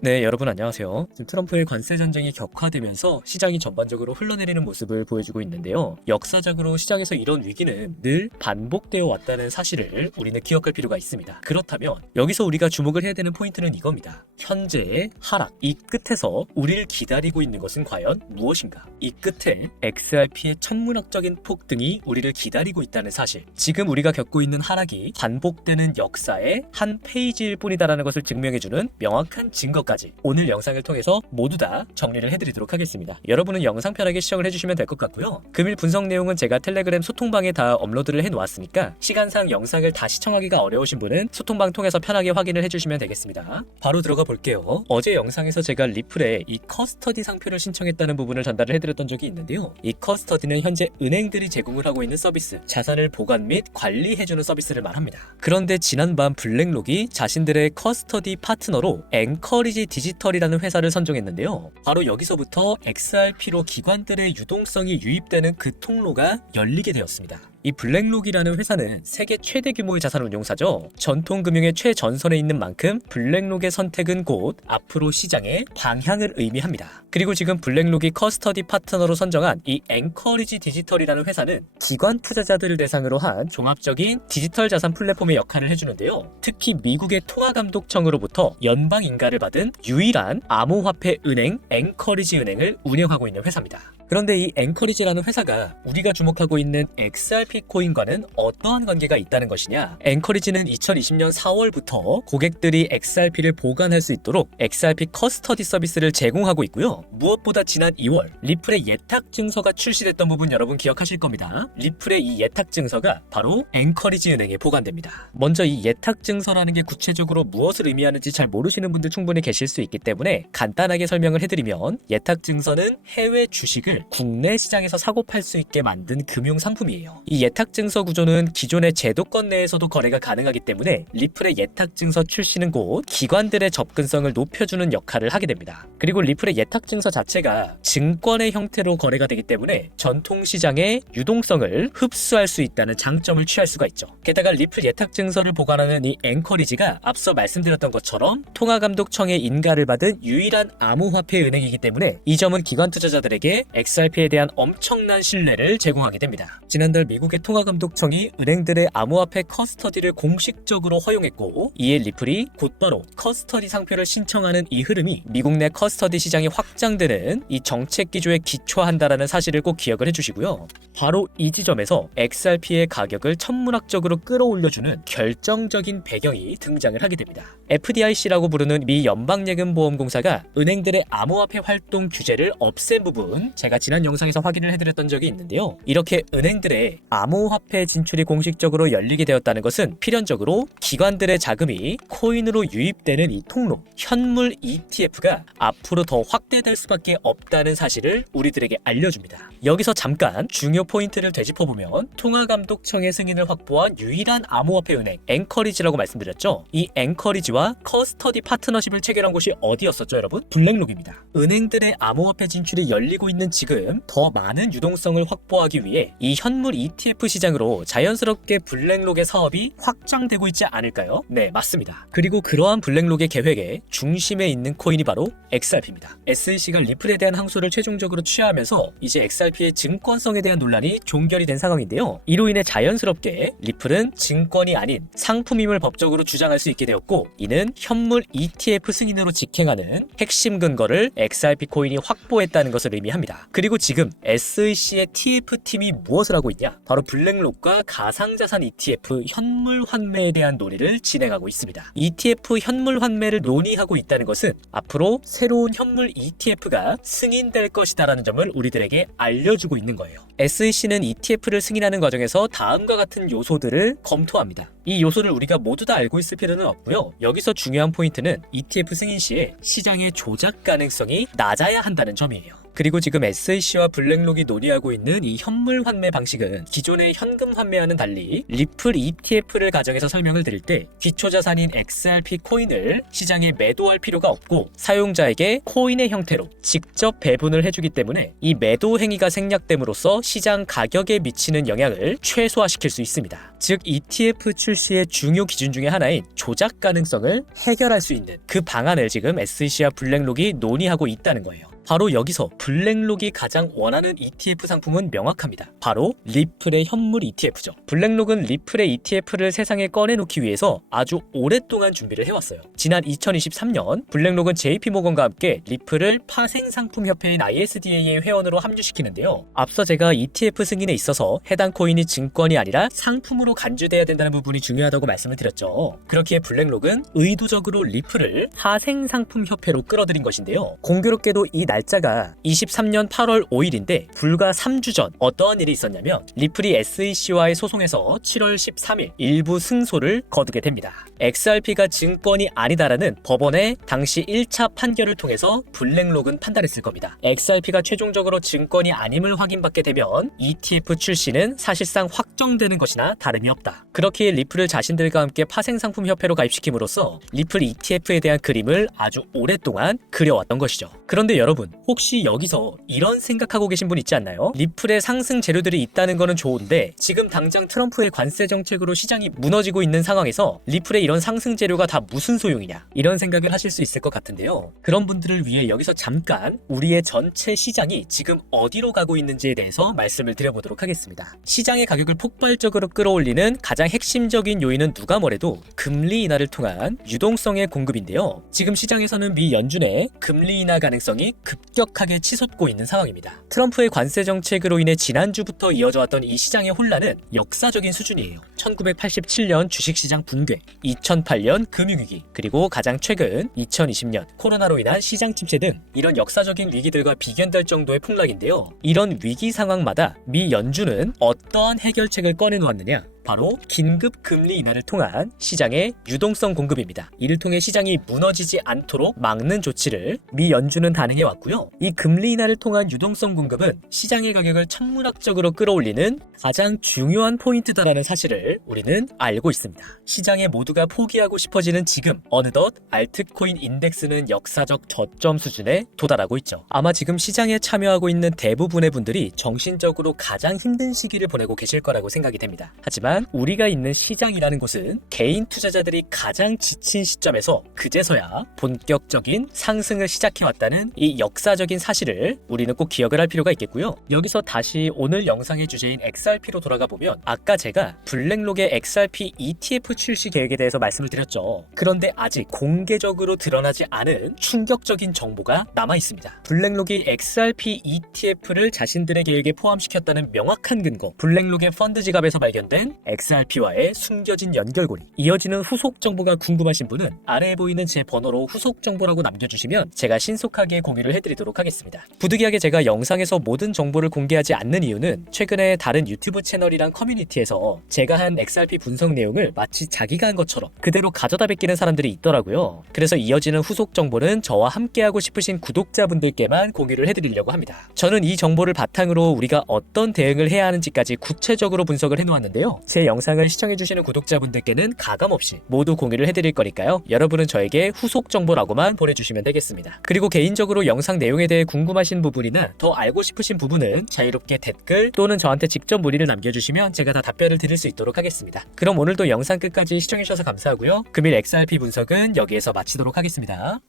네, 여러분 안녕하세요. 지금 트럼프의 관세 전쟁이 격화되면서 시장이 전반적으로 흘러내리는 모습을 보여주고 있는데요. 역사적으로 시장에서 이런 위기는 늘 반복되어 왔다는 사실을 우리는 기억할 필요가 있습니다. 그렇다면 여기서 우리가 주목을 해야 되는 포인트는 이겁니다. 현재의 하락, 이 끝에서 우리를 기다리고 있는 것은 과연 무엇인가? 이 끝에 XRP의 천문학적인 폭등이 우리를 기다리고 있다는 사실, 지금 우리가 겪고 있는 하락이 반복되는 역사의 한 페이지일 뿐이다라는 것을 증명해주는 명확한 증거까지 오늘 영상을 통해서 모두 다 정리를 해드리도록 하겠습니다. 여러분은 영상 편하게 시청을 해주시면 될 것 같고요. 금일 분석 내용은 제가 텔레그램 소통방에 다 업로드를 해놓았으니까 시간상 영상을 다 시청하기가 어려우신 분은 소통방 통해서 편하게 확인을 해주시면 되겠습니다. 바로 들어가 볼게요. 어제 영상에서 제가 리플에 이 커스터디 상표를 신청했다는 부분을 전달을 해드렸던 적이 있는데요. 이 커스터디는 현재 은행들이 제공을 하고 있는 서비스, 자산을 보관 및 관리해주는 서비스를 말합니다. 그런데 지난밤 블랙록이 자신들의 커스터디 파트너로 앵커리지 디지털이라는 회사를 선정했는데요. 바로 여기서부터 XRP로 기관들의 유동성이 유입되는 그 통로가 열리게 되었습니다. 이 블랙록이라는 회사는 세계 최대 규모의 자산 운용사죠. 전통 금융의 최전선에 있는 만큼 블랙록의 선택은 곧 앞으로 시장의 방향을 의미합니다. 그리고 지금 블랙록이 커스터디 파트너로 선정한 이 앵커리지 디지털이라는 회사는 기관 투자자들을 대상으로 한 종합적인 디지털 자산 플랫폼의 역할을 해주는데요. 특히 미국의 통화감독청으로부터 연방 인가를 받은 유일한 암호화폐 은행 앵커리지 은행을 운영하고 있는 회사입니다. 그런데 이 앵커리지라는 회사가 우리가 주목하고 있는 XRP 코인과는 어떠한 관계가 있다는 것이냐? 앵커리지는 2020년 4월부터 고객들이 XRP를 보관할 수 있도록 XRP 커스터디 서비스를 제공하고 있고요. 무엇보다 지난 2월 리플의 예탁 증서가 출시됐던 부분 여러분 기억하실 겁니다. 리플의 이 예탁 증서가 바로 앵커리지 은행에 보관됩니다. 먼저 이 예탁 증서라는 게 구체적으로 무엇을 의미하는지 잘 모르시는 분들 충분히 계실 수 있기 때문에 간단하게 설명을 해드리면, 예탁 증서는 해외 주식을 국내 시장에서 사고 팔 수 있게 만든 금융 상품이에요. 이 예탁 증서 구조는 기존의 제도권 내에서도 거래가 가능하기 때문에 리플의 예탁 증서 출시는 곧 기관들의 접근성을 높여주는 역할을 하게 됩니다. 그리고 리플의 예탁 증서 자체가 증권의 형태로 거래가 되기 때문에 전통 시장의 유동성을 흡수할 수 있다는 장점을 취할 수가 있죠. 게다가 리플 예탁 증서를 보관하는 이 앵커리지가 앞서 말씀드렸던 것처럼 통화감독청의 인가를 받은 유일한 암호화폐 은행이기 때문에 이 점은 기관 투자자들에게 XRP에 대한 엄청난 신뢰를 제공하게 됩니다. 지난달 미국의 통화감독청이 은행들의 암호화폐 커스터디를 공식적으로 허용했고, 이에 리플이 곧바로 커스터디 상표를 신청하는 이 흐름이 미국 내 커스터디 시장이 확장되는 이 정책 기조에 기초한다라는 사실을 꼭 기억을 해주시고요. 바로 이 지점에서 XRP의 가격을 천문학적으로 끌어올려주는 결정적인 배경이 등장을 하게 됩니다. FDIC라고 부르는 미 연방예금보험공사가 은행들의 암호화폐 활동 규제를 없앤 부분, 제가 지난 영상에서 확인을 해드렸던 적이 있는데요. 이렇게 은행들의 암호화폐 진출이 공식적으로 열리게 되었다는 것은 필연적으로 기관들의 자금이 코인으로 유입되는 이 통로, 현물 ETF가 앞으로 더 확대될 수밖에 없다는 사실을 우리들에게 알려줍니다. 여기서 잠깐 중요 포인트를 되짚어보면, 통화감독청의 승인을 확보한 유일한 암호화폐 은행 앵커리지라고 말씀드렸죠. 이 앵커리지와 커스터디 파트너십을 체결한 곳이 어디였었죠, 여러분? 블랙록입니다. 은행들의 암호화폐 진출이 열리고 있는 지금 더 많은 유동성을 확보하기 위해 이 현물 ETF 시장으로 자연스럽게 블랙록의 사업이 확장되고 있지 않을까요? 네, 맞습니다. 그리고 그러한 블랙록의 계획의 중심에 있는 코인이 바로 XRP입니다. SEC가 리플에 대한 항소를 최종적으로 취하하면서 이제 XRP의 증권성에 대한 논란이 종결이 된 상황인데요. 이로 인해 자연스럽게 리플은 증권이 아닌 상품임을 법적으로 주장할 수 있게 되었고, 이는 현물 ETF 승인으로 직행하는 핵심 근거를 XRP 코인이 확보했다는 것을 의미합니다. 그리고 지금 SEC의 TF팀이 무엇을 하고 있냐? 바로 블랙록과 가상자산 ETF 현물 환매에 대한 논의를 진행하고 있습니다. ETF 현물 환매를 논의하고 있다는 것은 앞으로 새로운 현물 ETF가 승인될 것이다라는 점을 우리들에게 알려주고 있는 거예요. SEC는 ETF를 승인하는 과정에서 다음과 같은 요소들을 검토합니다. 이 요소를 우리가 모두 다 알고 있을 필요는 없고요. 여기서 중요한 포인트는 ETF 승인 시에 시장의 조작 가능성이 낮아야 한다는 점이에요. 그리고 지금 SAC와 블랙록이 논의하고 있는 이 현물 환매 방식은 기존의 현금 환매와는 달리 리플 ETF를 가정해서 설명을 드릴 때 기초자산인 XRP 코인을 시장에 매도할 필요가 없고 사용자에게 코인의 형태로 직접 배분을 해주기 때문에 이 매도 행위가 생략됨으로써 시장 가격에 미치는 영향을 최소화시킬 수 있습니다. 즉 ETF 출시의 중요 기준 중에 하나인 조작 가능성을 해결할 수 있는 그 방안을 지금 SEC와 블랙록이 논의하고 있다는 거예요. 바로 여기서 블랙록이 가장 원하는 ETF 상품은 명확합니다. 바로 리플의 현물 ETF죠. 블랙록은 리플의 ETF를 세상에 꺼내놓기 위해서 아주 오랫동안 준비를 해왔어요. 지난 2023년 블랙록은 JP모건과 함께 리플을 파생상품협회인 ISDA의 회원으로 합류시키는데요. 앞서 제가 ETF 승인에 있어서 해당 코인이 증권이 아니라 상품으로 간주돼야 된다는 부분이 중요하다고 말씀을 드렸죠. 그렇기에 블랙록은 의도적으로 리플을 파생상품협회로 끌어들인 것인데요. 공교롭게도 이 날짜가 23년 8월 5일인데 불과 3주 전 어떠한 일이 있었냐면 리플이 SEC와의 소송에서 7월 13일 일부 승소를 거두게 됩니다. XRP가 증권이 아니다라는 법원의 당시 1차 판결을 통해서 블랙록은 판단했을 겁니다. XRP가 최종적으로 증권이 아님을 확인받게 되면 ETF 출시는 사실상 확정되는 것이나 다름이 없다. 그렇기에 리플을 자신들과 함께 파생상품협회로 가입시킴으로써 리플 ETF에 대한 그림을 아주 오랫동안 그려왔던 것이죠. 그런데 여러분, 혹시 여기서 이런 생각하고 계신 분 있지 않나요? 리플의 상승 재료들이 있다는 거는 좋은데 지금 당장 트럼프의 관세 정책으로 시장이 무너지고 있는 상황에서 리플의 이런 상승 재료가 다 무슨 소용이냐, 이런 생각을 하실 수 있을 것 같은데요. 그런 분들을 위해 여기서 잠깐 우리의 전체 시장이 지금 어디로 가고 있는지에 대해서 말씀을 드려보도록 하겠습니다. 시장의 가격을 폭발적으로 끌어올리는 가장 핵심적인 요인은 누가 뭐래도 금리 인하를 통한 유동성의 공급인데요. 지금 시장에서는 미 연준의 금리 인하 가능성이 급격하게 치솟고 있는 상황입니다. 트럼프의 관세 정책으로 인해 지난주부터 이어져 왔던 이 시장의 혼란은 역사적인 수준이에요. 1987년 주식시장 붕괴, 2008년 금융위기, 그리고 가장 최근 2020년 코로나로 인한 시장 침체 등 이런 역사적인 위기들과 비견될 정도의 폭락인데요. 이런 위기 상황마다 미 연준은 어떠한 해결책을 꺼내놓았느냐? 바로 긴급 금리 인하를 통한 시장의 유동성 공급입니다. 이를 통해 시장이 무너지지 않도록 막는 조치를 미 연준은 단행해 왔고요. 이 금리 인하를 통한 유동성 공급은 시장의 가격을 천문학적으로 끌어올리는 가장 중요한 포인트다라는 사실을 우리는 알고 있습니다. 시장에 모두가 포기하고 싶어지는 지금 어느덧 알트코인 인덱스는 역사적 저점 수준에 도달하고 있죠. 아마 지금 시장에 참여하고 있는 대부분의 분들이 정신적으로 가장 힘든 시기를 보내고 계실 거라고 생각이 됩니다. 하지만 우리가 있는 시장이라는 곳은 개인 투자자들이 가장 지친 시점에서 그제서야 본격적인 상승을 시작해왔다는 이 역사적인 사실을 우리는 꼭 기억을 할 필요가 있겠고요. 여기서 다시 오늘 영상의 주제인 XRP로 돌아가 보면 아까 제가 블랙록의 XRP ETF 출시 계획에 대해서 말씀을 드렸죠. 그런데 아직 공개적으로 드러나지 않은 충격적인 정보가 남아 있습니다. 블랙록이 XRP ETF를 자신들의 계획에 포함시켰다는 명확한 근거, 블랙록의 펀드 지갑에서 발견된 XRP와의 숨겨진 연결고리. 이어지는 후속 정보가 궁금하신 분은 아래에 보이는 제 번호로 후속 정보라고 남겨주시면 제가 신속하게 공유를 해드리도록 하겠습니다. 부득이하게 제가 영상에서 모든 정보를 공개하지 않는 이유는 최근에 다른 유튜브 채널이랑 커뮤니티에서 제가 한 XRP 분석 내용을 마치 자기가 한 것처럼 그대로 가져다 베끼는 사람들이 있더라고요. 그래서 이어지는 후속 정보는 저와 함께하고 싶으신 구독자분들께만 공유를 해드리려고 합니다. 저는 이 정보를 바탕으로 우리가 어떤 대응을 해야 하는지까지 구체적으로 분석을 해놓았는데요. 제 영상을 시청해주시는 구독자분들께는 가감없이 모두 공유를 해드릴 거니까요. 여러분은 저에게 후속 정보라고만 보내주시면 되겠습니다. 그리고 개인적으로 영상 내용에 대해 궁금하신 부분이나 더 알고 싶으신 부분은 자유롭게 댓글 또는 저한테 직접 문의를 남겨주시면 제가 다 답변을 드릴 수 있도록 하겠습니다. 그럼 오늘도 영상 끝까지 시청해주셔서 감사하고요. 금일 XRP 분석은 여기에서 마치도록 하겠습니다.